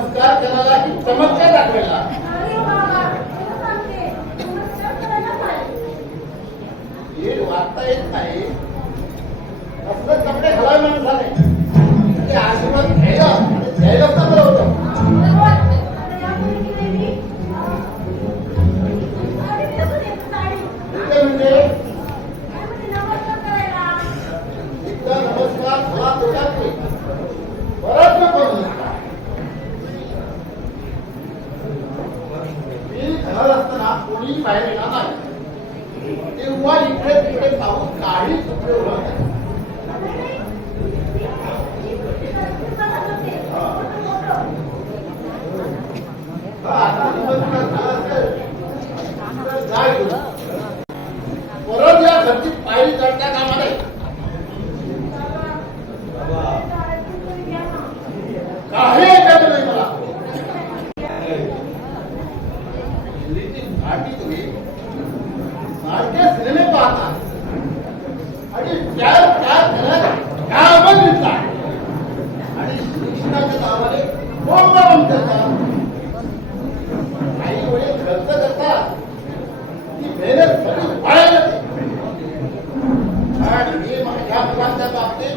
नमस्कार करायला की चमत्कार दाखवायला? नीट वागता येत नाही असलं कपडे घालावे माणसाने ते आशीर्वाद घ्यायला आणि द्यायला तर बरं होतं. म्हणजे एकदा नमस्कार मला देतात नाही बराच न करू मी घरात असताना कोणी बाहेर येणार नाही तेव्हा इकडे तिकडे पाहून काहीच उपयोग होत नाही. परत या घरची पायरी चढता कामा नाही. काही ऐकायचं नाही मला. घाटी तुम्ही सारखे सिनेमे पाहता आणि त्या आवाज घेतला आणि शिक्षणाच्या नावाने बोंबाबोंब करतात. काही वेळेस खर्च करतात ती मेहनत सगळी वाया जाते. आणि मी माझ्या मुलांच्या बाबतीत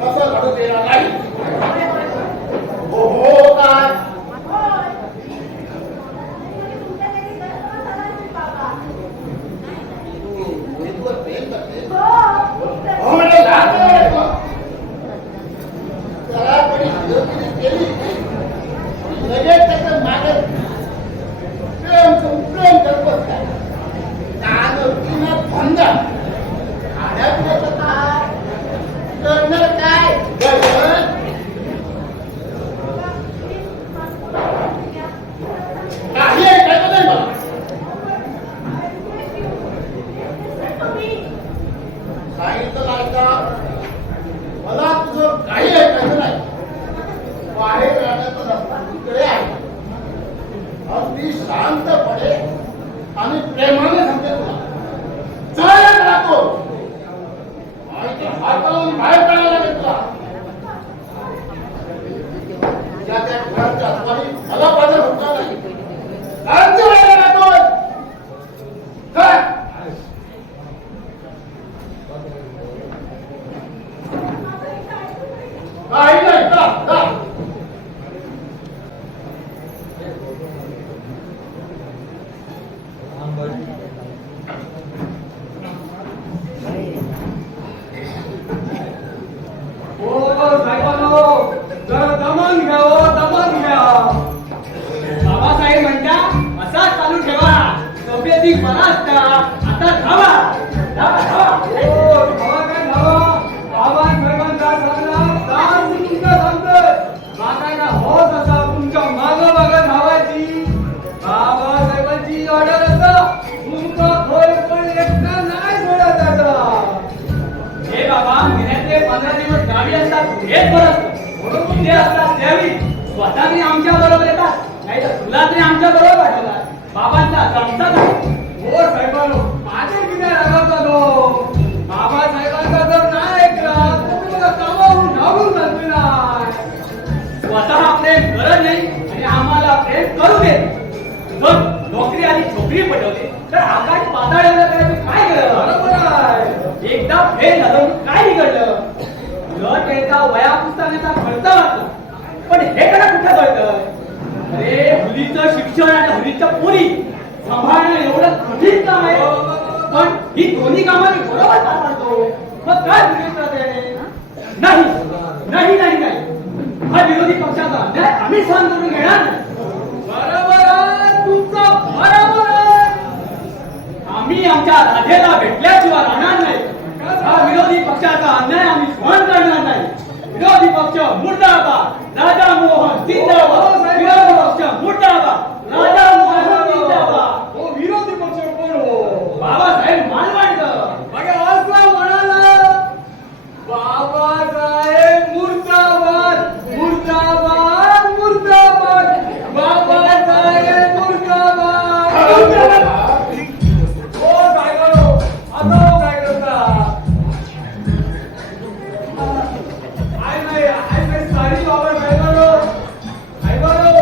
कसं घडू देणार नाही. हो काय प्रेम करते जरा कोणी केली लगेच त्याचं मागत प्रेम करतोच काय भंग करणार काय काही ऐकायचं नाही मला. सांगितलं नाही का मला तुझं काही ऐकायचं नाही. बाहेर राहण्याचा रस्ता तिकडे आहे. अगदी शांतपणे आणि प्रेमाने सांगते तुला जय राहतो आणि ते हातावरून बाहेर काढायला लागेल तुला. त्या घराच्या आसपास मला बाजार होणार नाही. राज्य व्हायला राहतोय काय काही नाही का बाबासाहेब म्हणता असा चालू ठेवा तब्येती बरा असता आता धावा धावा धावा काय धावा बाबासाहेबांचा सांगतोय होत असा तुमच्या माग माग धावायची. बाबासाहेबांची ऑर्डर असता तुमचा खोल पण एकटा नाही सोडत आता. हे बाबा महिन्यातले 15 दिवस गावी असतात हेच बरं असतं म्हणून ते असतात त्यावेळी स्वतः तरी आमच्या बरोबर येतात नाही तर तुला तरी आमच्या बरोबर पाठवतात. बाबांचा जमता नाही. हो साहेबांनो माझे किती रागावता नो. बाबासाहेबांचा जर नाही ऐकला तर मी मला कामावरून धावून जातो नाही. स्वतः प्रेम करत नाही आणि आम्हाला प्रेम करू दे. जर नोकरी आणि छोकरी पटवली तर आकाश पाताळ एवढं करायचं काय केलं. बरोबर आहे. एकदा फेल झालं काय बिघडलं. न त्याचा वया पुस्तकाचा खर्च वाटला पण हे करा कुठं कळतं. अरे मुलीचं शिक्षण आणि मुलीच्या पोरी सांभाळणं एवढं कठीण काम आहे पण ही दोन्ही कामं मी बरोबर पार पाडतो. मग काय बिघडतं. नाही नाही नाही नाही हा विरोधी पक्षाचा अन्याय आम्ही सहन करून घेणार नाही. बरोबर तुमचं बरोबर. आम्ही आमच्या राधेला भेटल्याशिवाय राहणार नाही. हा विरोधी पक्षाचा अन्याय आम्ही सहन करणार नाही. विरोधी पक्ष मुर्दाबाद राजा मोहन जिंदाबाद. विरोधी पक्ष मुर्दाबाद राजा मोहन जिंदाबाद. हो विरोधी पक्ष कोण हो. बाबासाहेब मालवणकर. बघा वाचला म्हणाला बाबासाहेब मुर्दाबाद मुर्दाबाद मुर्दाबाद. बाबासाहेब मुर्दाबाद. हो साहेब आता काय करता. सारी बाबा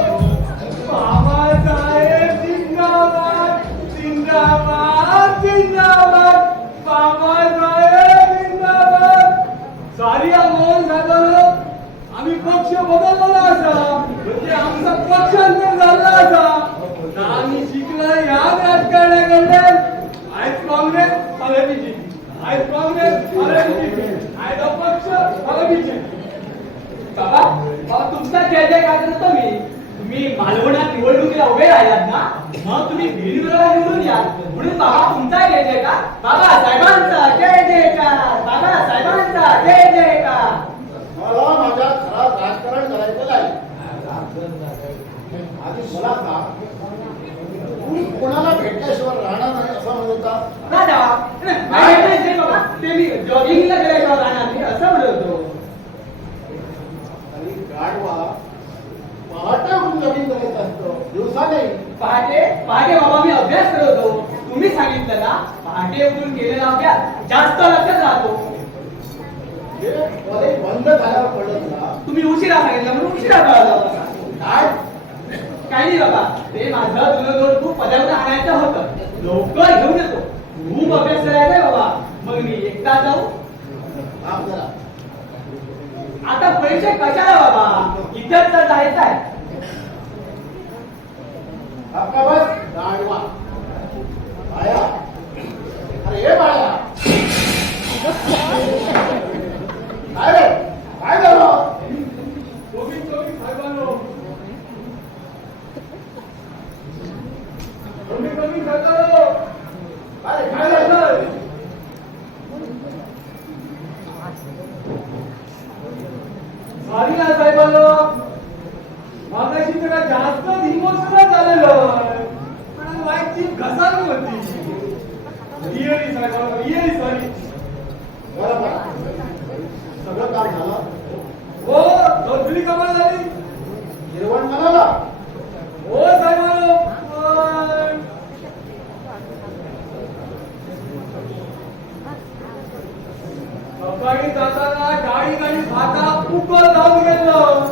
आम्ही शिकलो याच राजकारणाकडे आज काँग्रेस मला बीजेपी आज काँग्रेस मला बीजेपी आज अपक्ष मला बीजेपी. बाबा बाबा तुमचा जय जय काय करतो मी. तुम्ही मालवणात निवडणुकीला उभे राहिलात ना, मग तुम्ही बिनविरोध निवडून या म्हणून बाबा तुमचा जय जय का. बाबा साहेबांचा जय जयकार. बाबा साहेबांचा जय जयकार. मला माझ्या घरात राजकारण करायचं नाही. आधी मला का तू कोणाला भेटल्याशिवाय राहणार नाही असं म्हणत होता. दादा नाही बाबा ते मी जॉगिंगला गेल्याशिवाय राहणार नाही असं म्हणत होतो. आणि गाढवा पहाटे उठून जॉगिंग करायचं असतं, दिवसा नाही. पहाटे पहाटे बाबा मी अभ्यास करत होतो. तुम्ही सांगितलं ना पहाटे उठून केलेला अभ्यास जास्त लक्षात राहतो. हे कॉलेज बंद झाल्यावर पडलं तुला. तुम्ही उशिरा सांगितलं म्हणून उशिरा कळलं. काय काही नाही बाबा ते माझं तुला नोटबुक पदावर आणायचं होतं. लवकर घेऊन येतो. खूप अभ्यास करायचा आहे बाबा. मग मी एकटा जाऊ. काम करा. आता पैसे कशाला बाबा इथंच तर जायचं आहे. आपका बस गाढवा बाया. अरे हे बाळा काय रे काय झालं. कमी साहेबांनो कमी सरकारो अरे काय झालं. सॉरी ना साहेबांनो मागाशी जरा जास्त इमोशनल झालेलं पण वाईटची घसारली होती. रिअली साहेबांनो रिअली सॉरी. बरोबर सगळं काम झालं. हो दोन कमाल झाली. निर्वण म्हणाला. हो साहेबांनो पण सकाळी जाताना गाडी खाता उकल जाऊन गेलं.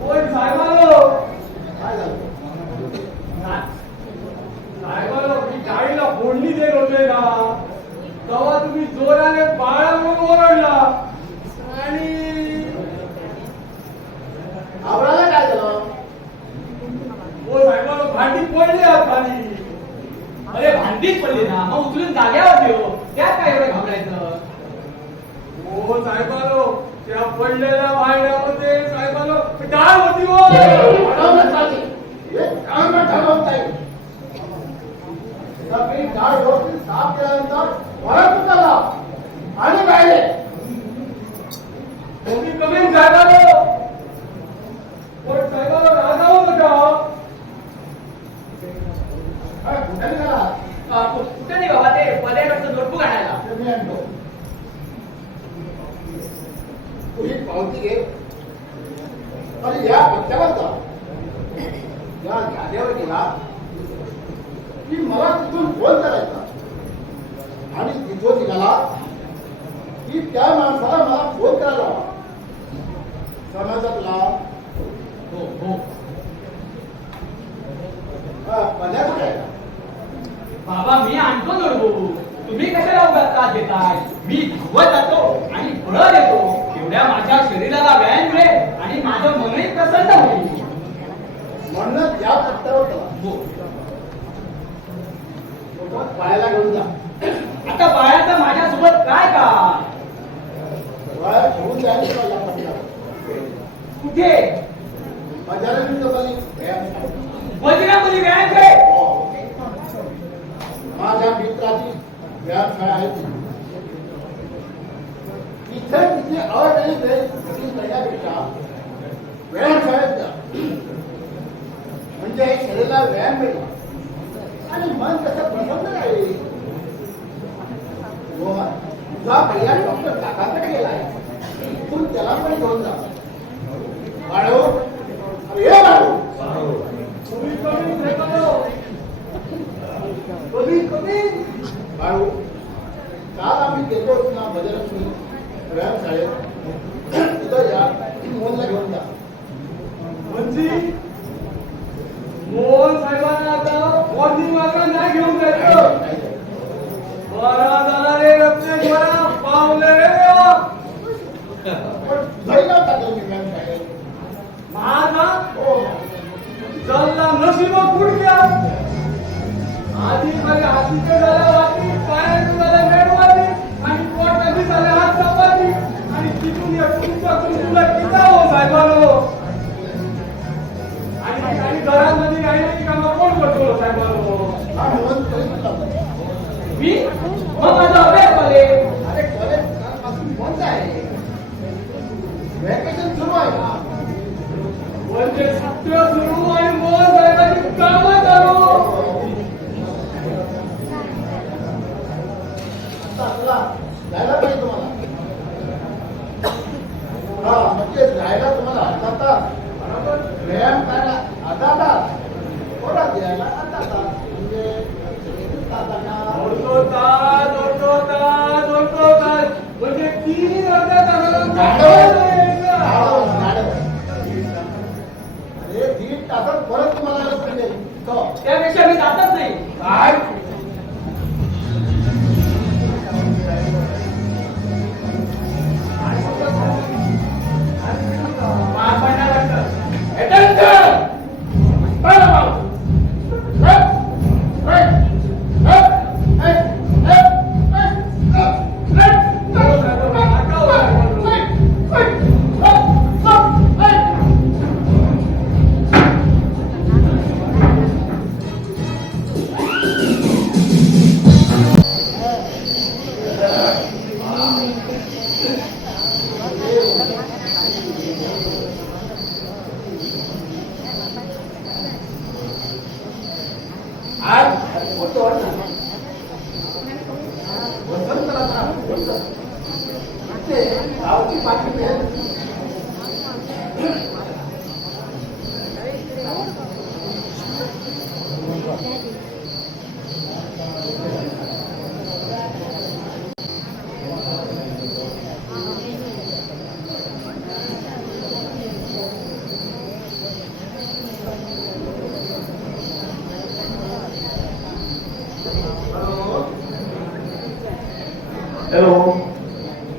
होय साहेबांनो काय झालं. साहेबांनो मी गाडीला फोडणी देत होते ना तेव्हा तुम्ही जोराने बाळा म्हणून ओरडला आणि आवराला काय झालं. हो साहेबांनो भांडी पडली आत खाली. अरे भांडीच पडली ना मग उचलून जाग्यावर ठेव. त्यात काय एवढं घाबरायचं. हो साहेबांनो त्या पडलेल्या भांड्यामध्ये साहेबांनो डाळ होती. हो वाढवण्यात आली. हे काम ठरवता येईल. सगळी डाळ व्यवस्थित साफ केल्यानंतर वळत उचलला आणि राहिले. तुम्ही कमी साहेबांनो पण साहेबांनो रागावत होता. काय कुठे निघाला. कुठे नाही बाबा ते पद्याकडचं नोटबुक आणायला. ते मी आणतो. तू ही पावती घे आणि या पत्त्यावर जा. या जागेवर गेला की मला तिथून फोन करायचा आणि तिथून निघाला की त्या माणसाला मला फोन करायला हवा. समजलं तुला. हो हो पद्या कुठे आहे. बाबा मी आणतो नोटबुक. तुम्ही कशाला उगाच त्रास देताय. मी धावत जातो आणि फळं देतो. एवढ्या माझ्या शरीराला व्यायाम मिळेल आणि माझं मनही प्रसन्न होईल. म्हणून त्या पत्त्यावर चला. हो पायाला घेऊन जा. आता बाळाचं माझ्यासोबत काय का. पाया घेऊन जायचं तुला या पत्त्यावर. कुठे बजारंग चौकाली व्यायामशाळा. बजरंगबली व्यायाम आहे. माझ्या मित्राची व्यायामशाळा आहे ती. इथे तिथे अट आणि गैरसोयी करण्यापेक्षा व्यायामशाळेत जा. म्हणजे शरीराला व्यायाम मिळेल आणि मन कसं प्रसन्न राहील. तुझा भैया डॉक्टर काकाकडे गेला आहे. इथून त्याला पण घेऊन जा. बाळू अरे हे बाळू तुम्ही कमी साहेबांनो कमी बाळू काल आम्ही गेलो होतो ना बजरंग व्यायामशाळेत. तिथं या मोहनला घेऊन जा. म्हणजे मोहन साहेबांना आता मॉर्निंग वॉकला नाही घेऊन जायचं. बरा झाला रे रत्नेश्वरा पावले रे देवा. पण तुझंही नाव टाकलं मी व्यायामशाळेत. माझा हो चालला नशीब गुडघ्या आधी माझे हातीचे झाला वाटी पायाचे झाले मेडवाटी आणि पोटाची झाले हात चपाती आणि तिथून या तुमच्याकडून तुला किती हो साहेबांनो आणि घरामध्ये राहिलेली कामं कोण करतो साहेबांनो हा म्हणून तरी तुला मी मग माझा अभ्यास झाले अरे कॉलेज पासून बंद आहे व्हॅकेशन सुरू आहे ना म्हणजे सत्य सुरू आणि मोर साहेबांची कामं चालू आता तुला जायला पाहिजे तुम्हाला हा म्हणजे जायला तुम्हाला अर्धा तास व्यायाम करायला अर्धा तास थोडा द्यायला अर्धा तास म्हणजे 23 तासांना ओढतो तास म्हणजे 3 अर्ध्या अरे 3 तासात परत तुम्हाला आलं पाहिजे तो त्यापेक्षा मी जातच नाही काय गावची पाठी हॅलो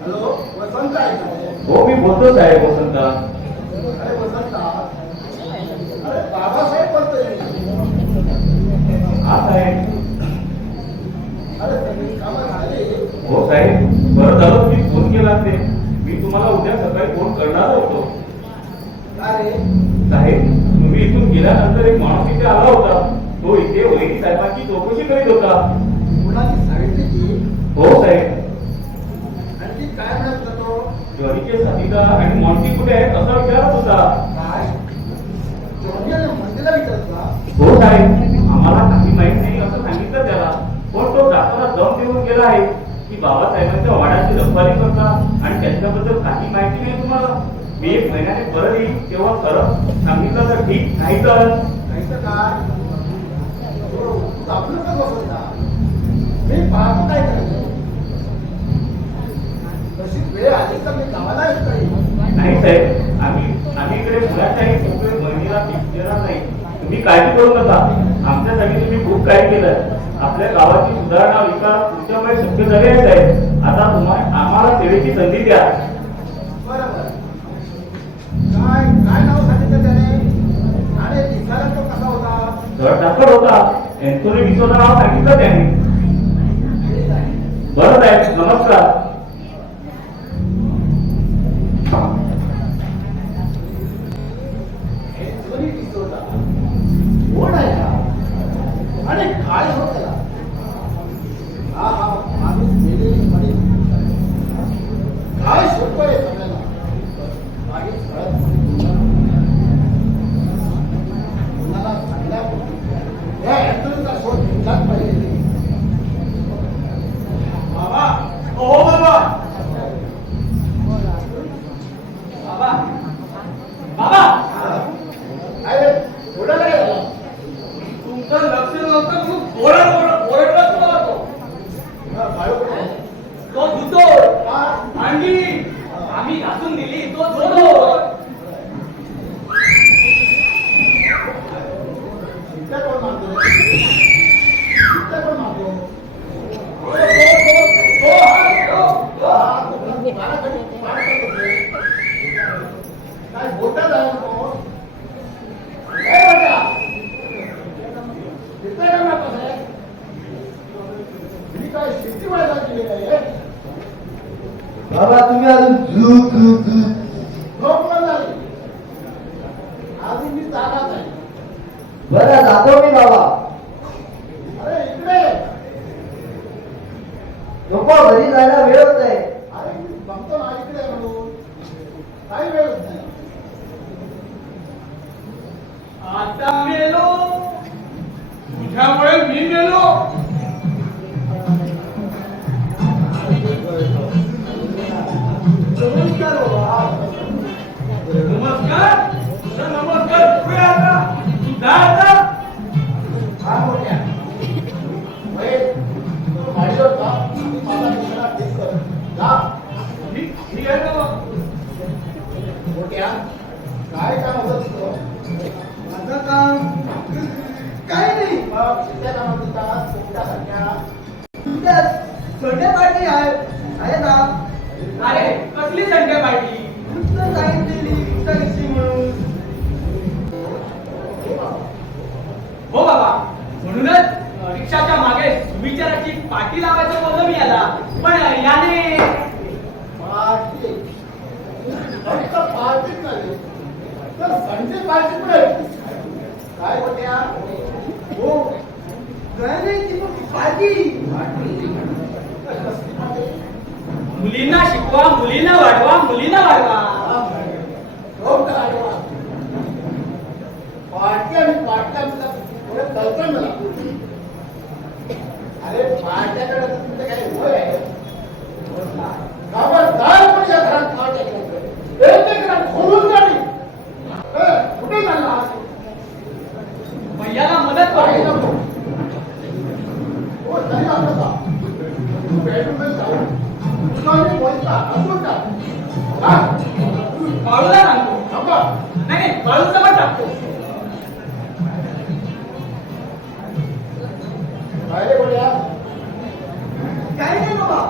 हॅलो वसंत आहे का? हो मी बोलतो साहेब वसंता अरे वसंता अरे बाबासाहेब बोलतोय हा साहेब अरे सगळी कामं झाली हो साहेब बरं झालं तुम्ही फोन केला ते मी तुम्हाला उद्या सकाळी फोन करणार होतो अरे साहेब तुम्ही इथून गेल्यानंतर एक माणूस इथे आला होता तो इथे वहिनी साहेबांची चौकशी करीत होता मुलाची सावित्रीची हो साहेब आणखी काय म्हणत होता तो ज्वारीचे साथीदार आणि मॉन्टी कुठे आहेत असं विचारत होता काय जोडीने मंदिरला विचारला हो साहेब आम्हाला काही माहित नाही असं सांगितलं त्याला पण तो जाताना दम देऊन गेला आहे की बाबासाहेबांच्या वाड्याची रखवाली करतात आणि त्यांच्याबद्दल काही माहिती नाही तुम्हाला मी 1 महिन्याने परत येईल तेव्हा खरं सांगितलं तर ठीक नाही तर नाही तर काय तू आपलं का बसवता मी पाहतो काय करायचं तशी वेळ आली तर मी गावाला येतो नाही साहेब आम्ही इकडे मुलाच्याही सगळे महिनेला देणार नाही तुम्ही काळजी करू नका आमच्यासाठी तुम्ही खूप काही केलं आपल्या गावाची सुधारणा विकास तुमच्यामुळे शक्य झाले आहे साहेब आता आम्हाला सेवेची संधी द्या बरोबर काय काय नाव सांगितलं त्याने आणि दिसायला तो कसा होता धडधाकट होता एन्थोनी डिसोचं नाव सांगितलं त्याने बरं साहेब नमस्कार एन्थोनी डिसोजा कोण आहे का आणि काय होत त्याला हा हा माणूस गेलेली म्हणे काय शिकतोय सगळ्यांना काहीच कळत नाही. कुणाला सांगल्या या एन्थोनीचा शोध घेतलाच पाहिजे बाबा हो बाबा बाबा बाबा अरे पुढे काय झालं तुमचं लक्ष नव्हतं खूप ओरडला सुद्धा होतो बाळू कुठे आहे? तो धुतो हा? भांडी आम्ही घासून दिली तो धुतो इथे कोण मागतो रे? इथे कोण मागतो? हा, तो बाळाकडे काय बोटा जाऊ नको काय बोटा बाबा तुम्ही अजून झूक झूक झूक झोप पण झाली. अजून मी जागाच आहे. बरं जातो मी बाबा. अरे इकडे ये. नको घरी जायला वेळ होत आहे. अरे मी बघतो ना इकडे ये म्हणून. काही वेळच नाही. आता मेलो तुझ्यामुळे मी मेलो. नमस्कार बाबा. नमस्कार नमस्कार. कुठे आता सुद्धा आता हा मोठ्या. वैद, तू गाडीवर जा. मी माझा मित्र ठीक कर. जा. मी आहे ना मग. मोठ्या, काय काम होतं तुझं? माझं काम काही नाही. मग किती कामात होतात? तुमच्यासारख्या उद्या संडे पार्टी आहे ना. अरे कसली संडे पार्टी? नुसतं सांगितलेली रिक्षा म्हणून. हो बाबा म्हणूनच रिक्षाच्या मागे विचाराची पाठी लावायचं बोललो मी याला. पण याने पार्टी. फक्त पार्टीच नाही तर संडे पार्टी पण आहे. काय मोठ्या? हो काय नाही ती पार्टी. कसली पार्टी? मुलींना शिकवा, मुलींना वाढवा, मुलींना वाढवा. पार्टी आणि पार्ट्या थोडं कल्पन मला. अरे पार्ट्याकडे तुमचं काही होय आहे? खबरदार पण या घरात पार्ट्या केल्या. एक घरात खोलून जाणी. कुठे चालला? भैयाला मदत काही करू. नको. हो तरी आपलं जा. तू बेडरूममध्ये जाऊ. तुला मी बोलता अजून टाक. बाळूला सांगतो. थांबा. नाही बाळूचा पण टाकतो. काय रे बोलया? काही नाही बाबा.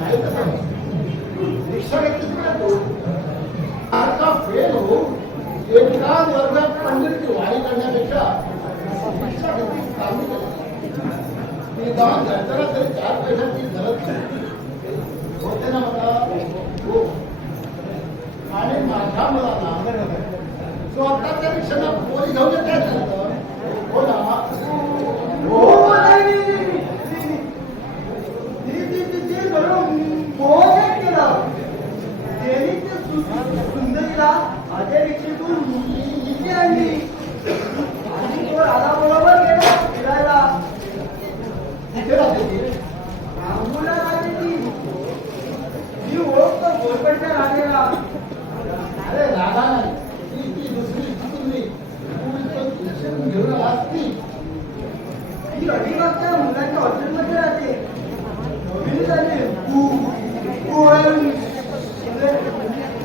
नाही तसं. रिक्षा घेतली तिकडे तू. आता फेल हो. एकाच वर्गात पंडितची वारी करण्यापेक्षा रिक्षा घेतली चांगली केली. निदान घरच्याला तरी 4 पैशांची गरज नाही. होते ना मला. हो. आणि माझ्या मुलांना स्वतःच्या रिक्षाला पोरी घेऊन काय झालं? हो ना. हो नाही. ते बरोबर मोहन केलं. त्यांनी ते सुंदरीला माझ्या रिक्षेतून इथे आणली आणि तो राधाबरोबर गेला फिरायला. तिथे राहते ती. आंबुला राहते ती. मी ओळखतो गोरपटच्या राहतेला. अरे राधा नाही. ती दुसरी तुम्ही शिक्षण घेऊन आलात ती. ती अलिबागच्या मुलांच्या हॉस्टेलमध्ये राहते. नवीन झाले.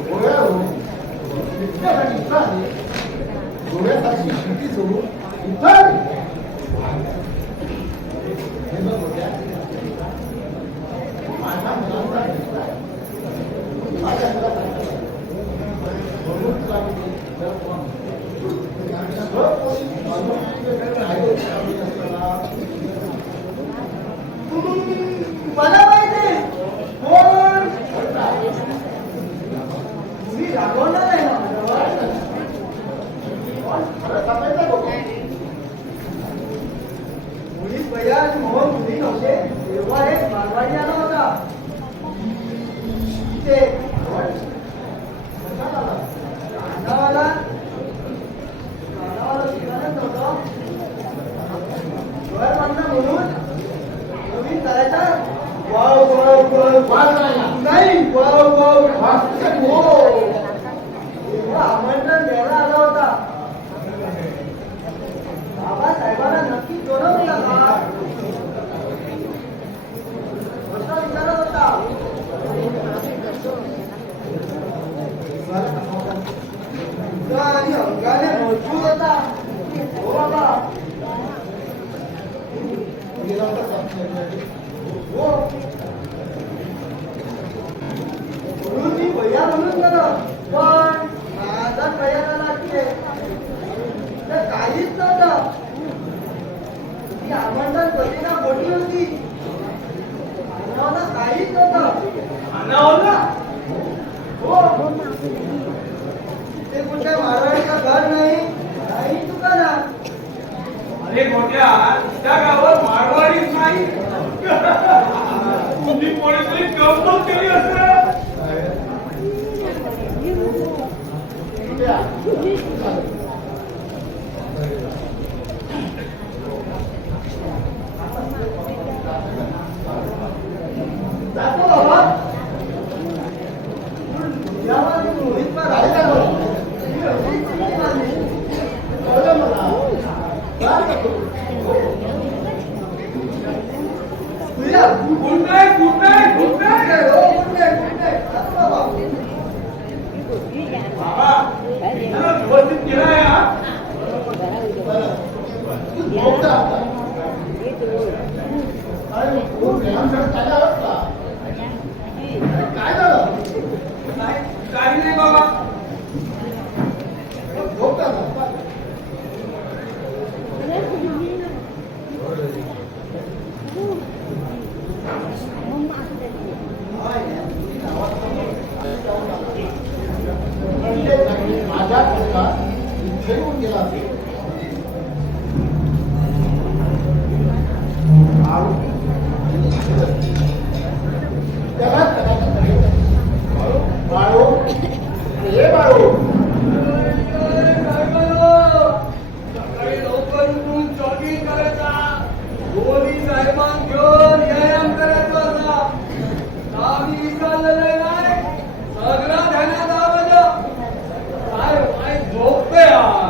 गोळ्या हो. इतक्यासाठी इथं आली. गोळ्यासारखी शेती सोडून इथं आली. हे बघ गोळ्या. माझ्या मुलांचा रिश्ता आहे. माझ्या मुलाचा म्हणून तुला मी सगळं पोरी माणूस राहिले असताना मला माहिती कोण तुम्ही रागवणार आहे ना माझ्यावर. खरं सांगायचं बघ. मुली पहिल्या मोहन मुली नव्हते तेव्हा एक मारवाडी आला होता. ते कांदावाला शिकायला नव्हतं. घर बांधणं म्हणून नवीन करायचा. वाव वाव वाव वाद नाही. नाही वाव वाव हो. तेव्हा आमंत्रण द्यायला आला होता. बाबासाहेबांना नक्की जोडवला का असं विचारत होता. आणि अंगाने मजबूत होता. हो बाबा. हो म्हणून मी भैया म्हणून गेलं. पण माझा कळायला लागते तर काहीच नव्हतं. ती आमंत्रण कधीना मोठी होती. मला काहीच नव्हतं. खानावर ना हो. ते कुठे मारवाडीचं घर नाही काही दुकानात. अरे मोठ्या त्या गावात मारवाडीच नाही. तुम्ही कोणीतरी गंमत केली असेल. त्या. जातो बाबा. यावर रोहित काय झालं? कळलं मला. काय करतो? Good night good night good night. हो गुड नाईट गुड नाईट. जातो बाबा. बाबा इथं व्यवस्थित केलाय हा. तू झोपता आता. अरे खूप आमच्याकडे काय झालं का? काय झालं? काही नाही बाबा. झोपता का? माझ्या पडला इथे येऊन गेला असेल. त्याला बाळू हे बाळू सकाळी लवकर उठून जॉगिंग करायचा. दोन्ही साहेबांना घेऊन व्यायाम करायचा होता. आम्ही विसरलेलं नाही. सगळं ध्यानात आलं. काय काय झोपते हा.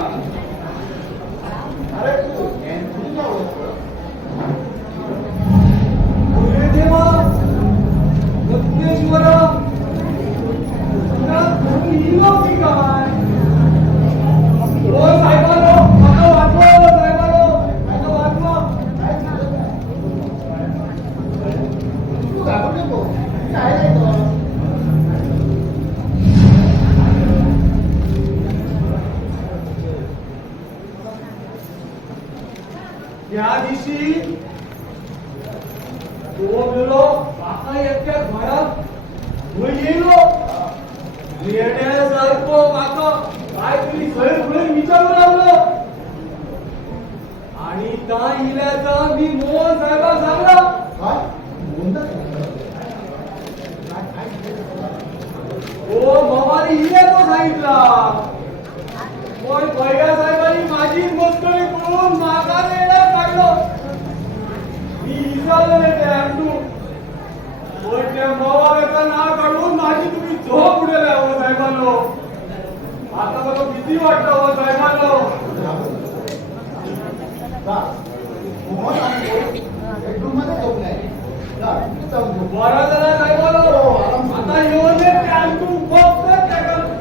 अरे तू तुझ्या ओळख अरे देवा मुक्तेश्वर नव्हती काय. हो साहेबांनो मला वाचवा. हो साहेबांनो मला वाचवा. काय झालं? तू घाबरू नको. काय नाही तो. त्या दिवशी तो गेलो काका एकट्या घरात गेलो. येण्यासारखं काका काहीतरी सैर विचारू लागलो. आणि त्या इल्याचा मी मोहन साहेबांना सांगला. काय? बोलतात काय? हो बाबाने इल्याचा सांगितला. पण पहिल्या साहेबांनी माझी मस्करी करून मागाने येणार काढलं. मी विचारले ते अंडू. पण त्या मवाल्याचं नाव काढून माझी तुम्ही झोप उडेल हो साहेबांनो. आता मला भीती वाटतं हो साहेबांनो. मोहन आणि बेडरूम मध्ये झोपले आहे. जा, तिथे जाऊन झोप. बरं झालं साहेबांनो. आता येऊन दे ते अंडू फक्त त्याकडं.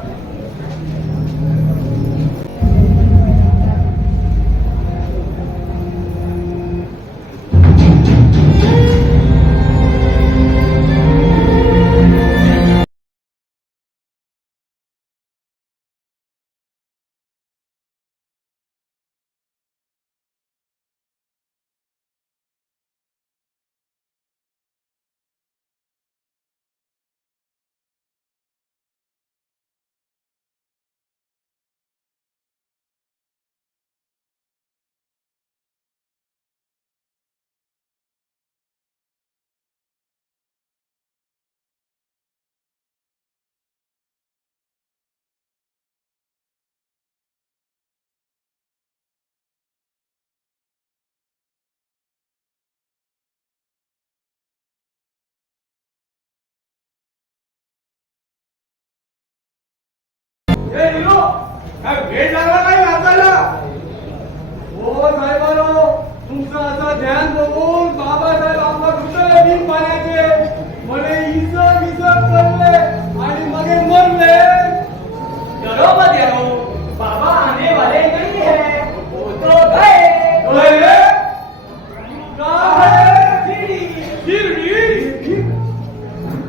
हे निलो काय वेळ लागला नाही नाचायला. हो साहेबांनो तुमचं असं ध्यान बघून बाबासाहेब आम्हाला दुसरे दिन पाण्याचे म्हणे इसर इसर करले आणि मगे मरले. डरो मत यारो, बाबा आने वाले नहीं है, वो तो गए. गए? कहाँ है? शिर्डी.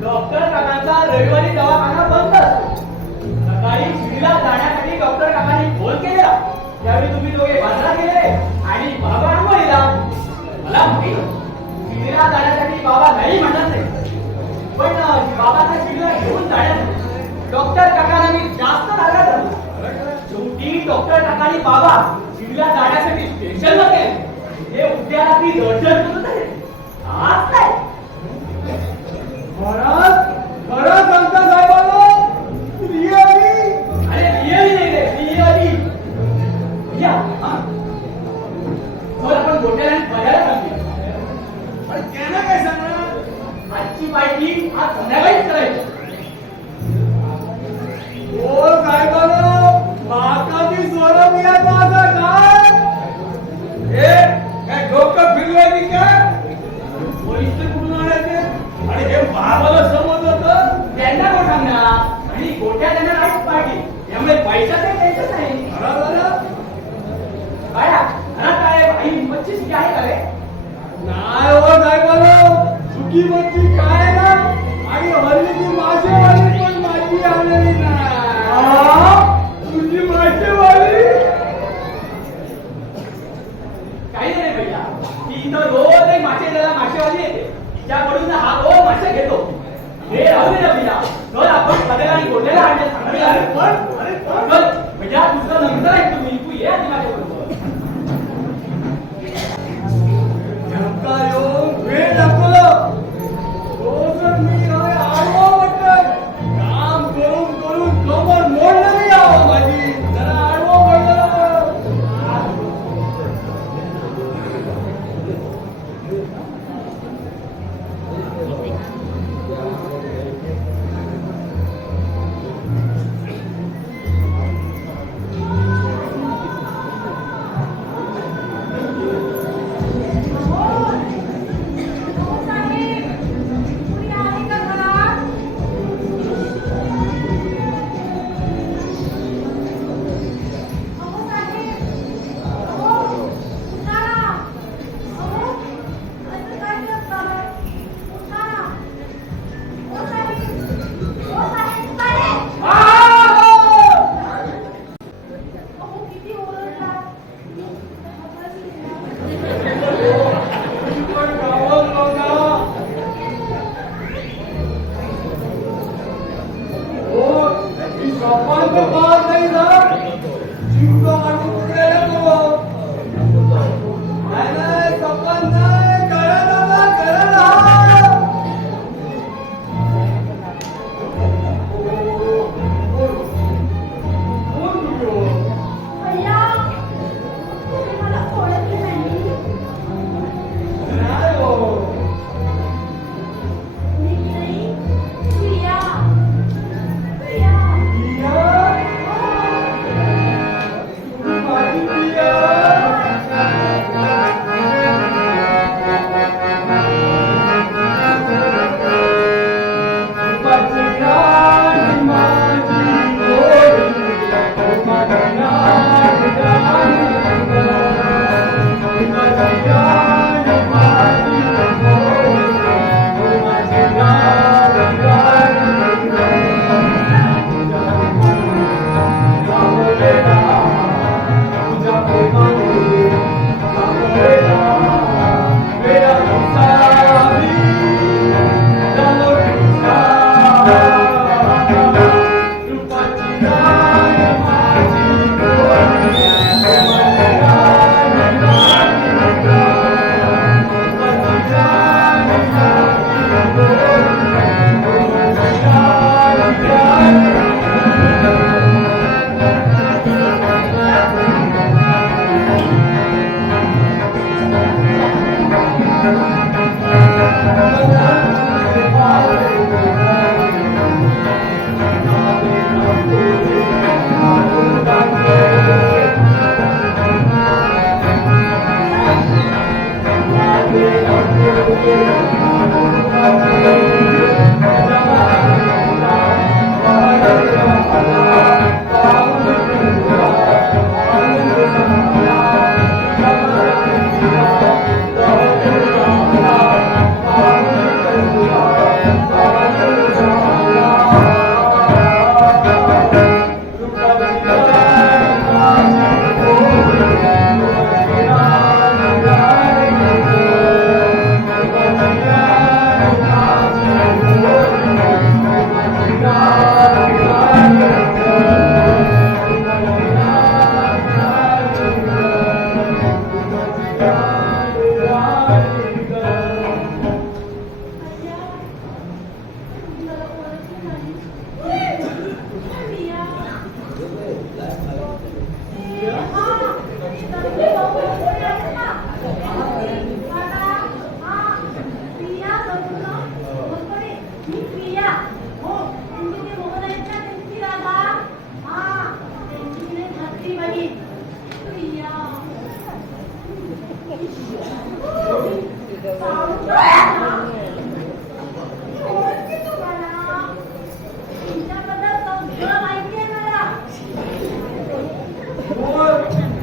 डॉक्टर काकांचा रविवारी दवाखाना बंद असतो. सकाळी शिर्डीला जाण्यासाठी डॉक्टर काकांनी फोन केला. त्यावेळी तुम्ही दोघे बाजारात गेले आणि बाबा आंघोळीला. मला म्हटलं शिर्डीला जाण्यासाठी बाबा नाही म्हणत बाबा जिल्हा जाण्यासाठी स्टेशन मध्ये हे उद्या रात्री दर्शन करत आहे. आज काय खरं सांगता साहेबांनो, रिअली अरे रिअली नाही रे, रिअली या हा. तर आपण गोट्याला बघायला सांगूया. पण त्यांना काय सांगणार? आजची पार्टी आज संध्याकाळीच करायची. ओ साहेबांनो, माकाची सोनं मिळायचं असं काय? हे काय डोकं फिरलंय की काय? पैसे कुठून आणायचे? आणि हे बाबाला समज होतं. त्यांना कोण सांगणार? आणि गोट्या त्यांना राईट पार्टी, त्यामुळे पैशाचं टेन्शन नाही. काय घरात काय भाई मच्छी सुकी आहे का रे? नाही हो साहेबांनो, सुकी मच्छी काय ना, आणि हल्लीची मासेवाली पण माझी आलेली नाही. तुझी मासेवाली काही नाही भैया, ती इथं रोज एक मासेवाली येते, तिच्याकडून हा रोज मासे घेतो. हे राहू दे ना भैया, तर आपण पदेला आणि गोट्याला आणले सांगूया. चल भैया, तुझं नंतर आहे, तू ये आधी माझ्याबरोबर. धक्का येऊन वेळ दाखवलं. रोजच मी काय आडवं वाटतं. काम करून करून कमर मोडलं नाही यावं माझी. जरा आडवं पडलं.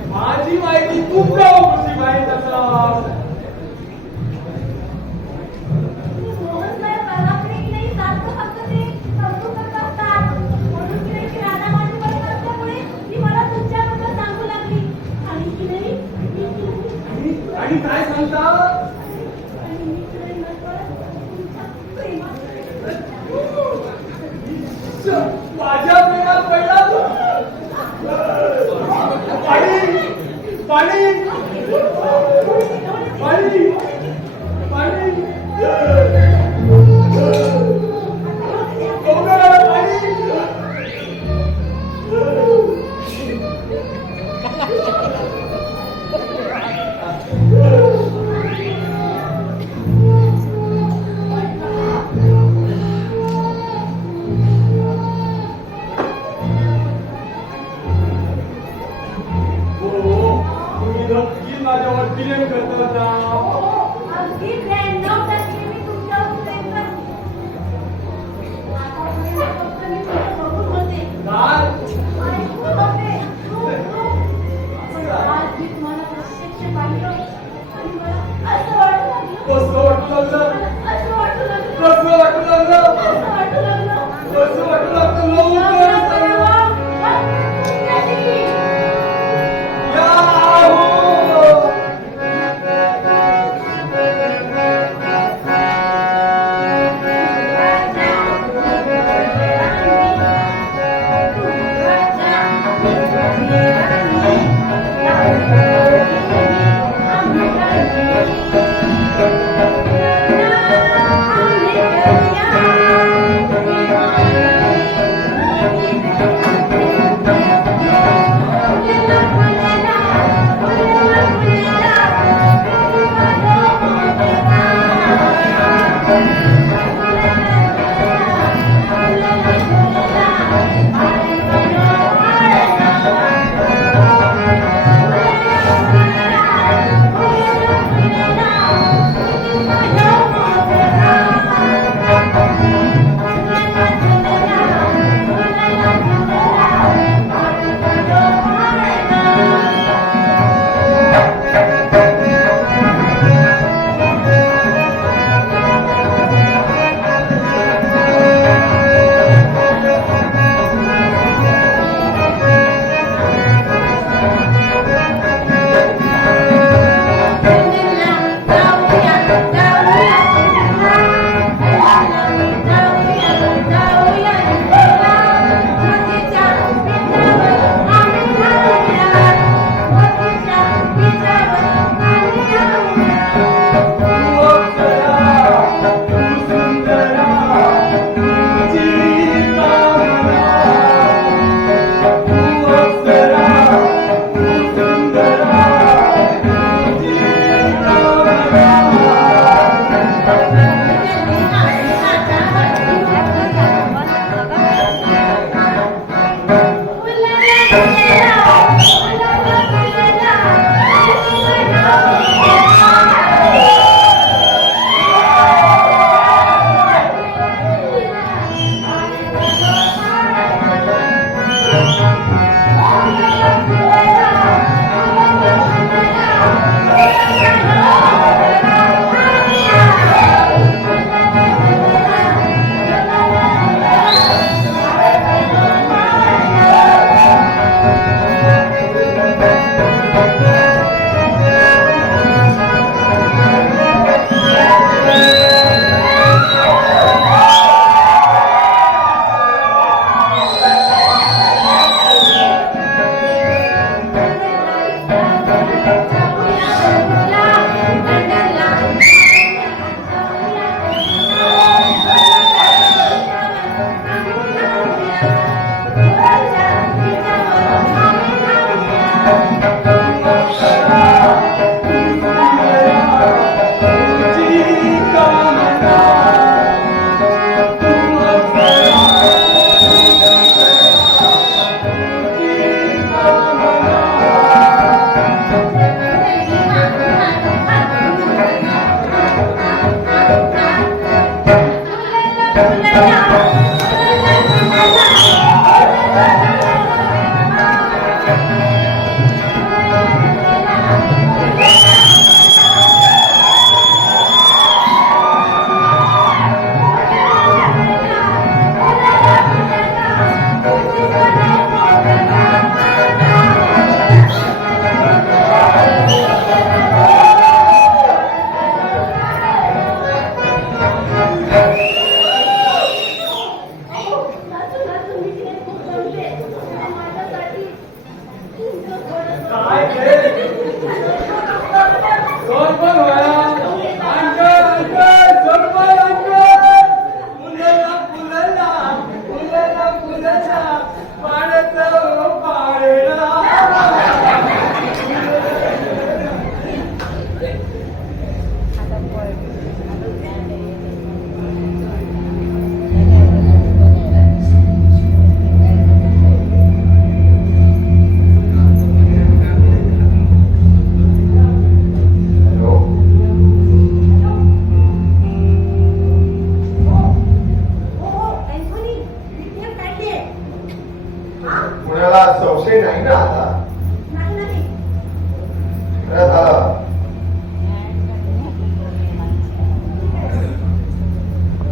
माझी माहिती तुमच्या कशी माहित असा आणि काय सांगता माझ्या प्रेमात पहिला पाणी पाणी पाणी पाणी माझ्यावर प्रेम करत होता अगदी 93% मी तुमच्यावर प्रेम करते. आता फक्त मी तुला बघून होते. काय ऐकून होते. आज मी तुम्हाला प्रत्यक्ष पाहिलं आणि मला असं वाटू लागलं. कसं वाटू लागलं असं वाटू लागलं. कसं वाटू लागलं असं वाटू लागलं. कसं वाटू लागलं लवकर सांगा. सरपण व्हाया सरपण फुलला पाण्याचा पाळणा पुण्याला संशय नाही ना आता बरं झालं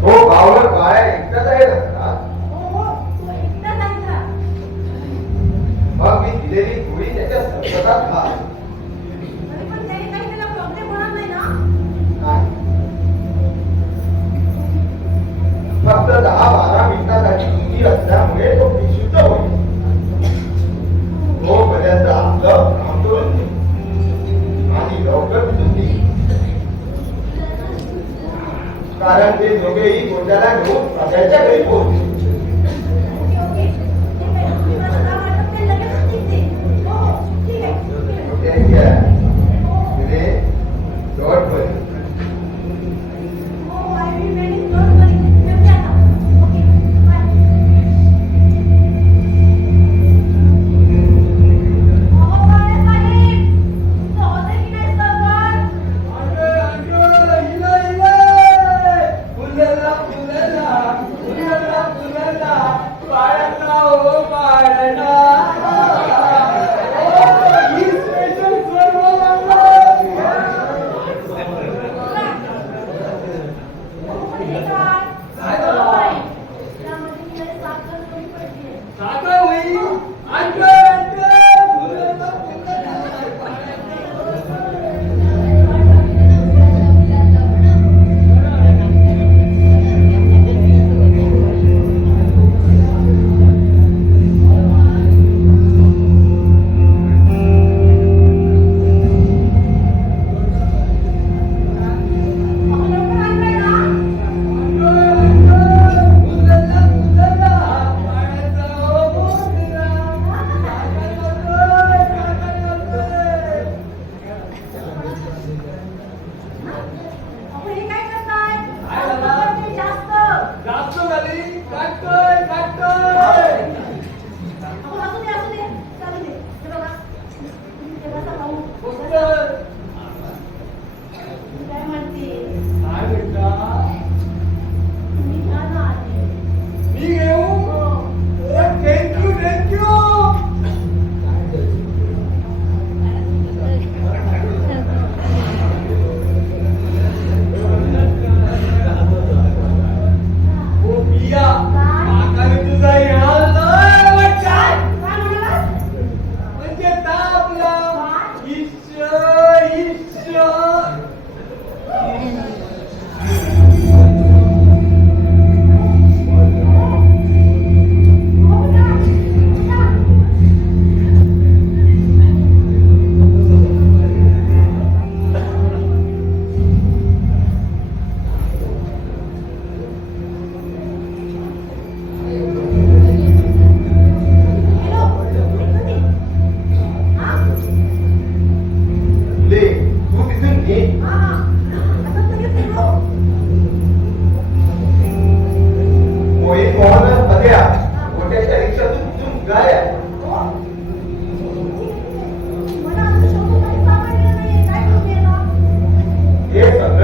तो भावना काय एकटाच आहे ना मग मी दिलेली गोळी त्याच्या संकटात खा नाही फक्त 10-12 मिनिटासाठी तुझी असल्यामुळे तो विशुद्ध होईल तोपर्यंत आपलं थांबून आणि लवकर तुझी कारण ते दोघेही गोट्याला घेऊन सगळ्याच्या घरी पोहोचले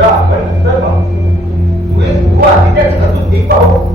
आपण नंतर पाहू तू आधी त्या ठीक पाहू